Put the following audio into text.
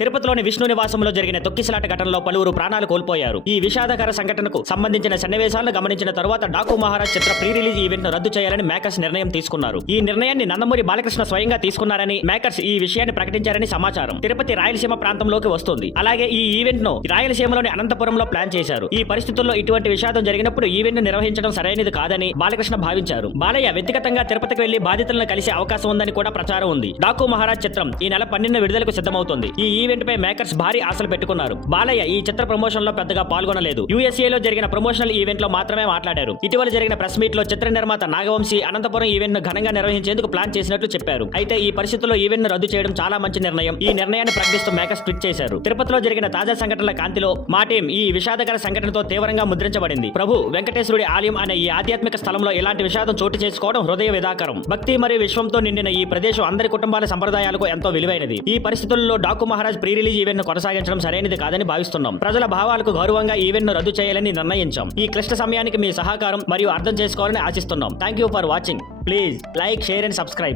తిరుపతిలోని విష్ణు నివాసంలో జరిగిన తొక్కిసలాట ఘటనలో పలువురు ప్రాణాలు కోల్పోయారు. ఈ విషాదకర సంఘటనకు సంబంధించిన సన్నివేశాలను గమనించిన తరువాత డాకు మహారాజ్ చిత్ర ప్రీ రిలీజ్ ఈవెంట్ ను రద్దు చేయాలని మేకర్స్ నిర్ణయం తీసుకున్నారు. ఈ నిర్ణయాన్ని నందమూరి బాలకృష్ణ స్వయంగా తీసుకున్నారని మేకర్స్ ఈ విషయాన్ని ప్రకటించారని సమాచారం. తిరుపతి రాయలసీమ ప్రాంతంలోకి వస్తుంది. అలాగే ఈ ఈవెంట్ ను రాయలసీమలోని అనంతపురంలో ప్లాన్ చేశారు. ఈ పరిస్థితుల్లో ఇటువంటి విషాదం జరిగినప్పుడు ఈవెంట్ ను నిర్వహించడం సరైనది కాదని బాలకృష్ణ భావించారు. బాలయ్య వ్యక్తిగతంగా తిరుపతికి వెళ్లి బాధితులను కలిసే అవకాశం ఉందని కూడా ప్రచారం ఉంది. డాకు మహారాజ్ చిత్రం ఈ నెల 12 విడుదలకు సిద్ధమవుతుంది. ఈ ఈవెంట్ పై మేకర్స్ భారీ ఆశలు పెట్టుకున్నారు. బాలయ్య ఈ చిత్ర ప్రమోషన్ లో పెద్దగా పాల్గొనలేదు. USA లో జరిగిన ప్రమోషనల్ ఈవెంట్ లో మాత్రమే మాట్లాడారు. ఇటీవల జరిగిన ప్రెస్ మీట్ లో చిత్ర నిర్మాత నాగవంశీ అనంతపురం ఈవెంట్ ను ఘనంగా నిర్వహించేందుకు ప్లాన్ చేసినట్లు చెప్పారు. అయితే ఈ పరిస్థితుల్లో ఈవెంట్ ను రద్దు చేయడం చాలా మంచి నిర్ణయం. ఈ నిర్ణయాన్ని ప్రకటిస్తూ మేకర్స్ ట్వీట్ చేశారు. తిరుపతిలో జరిగిన తాజా సంఘటనల కాంతిలో మా టీం ఈ విషాదకర సంఘటనతో తీవ్రంగా ముద్రించబడింది. ప్రభు వెంకటేశ్వరుడి ఆలయం అనే ఈ ఆధ్యాత్మిక స్థలంలో ఇలాంటి విషాదం చోటు చేసుకోవడం హృదయ విదాకరం. భక్తి మరియు విశ్వంతో నిండిన ఈ ప్రదేశం అందరి కుటుంబాల సంప్రదాయాలకు ఎంతో విలువైనది. ఈ పరిస్థితుల్లో Daaku Maharaj pre release event ను కొనసాగించడం సరైనది కాదని భావిస్తున్నాం. ప్రజల భావాలకు గౌరవంగా ఈవెంట్ ను రద్దు చేయాలని నిర్ణయించాం. ఈ క్లిష్ట సమయానికి మీ సహకారం మరియు అర్థం చేసుకోవాలని ఆశిస్తున్నాం. Thank you for watching. Please like, share and subscribe.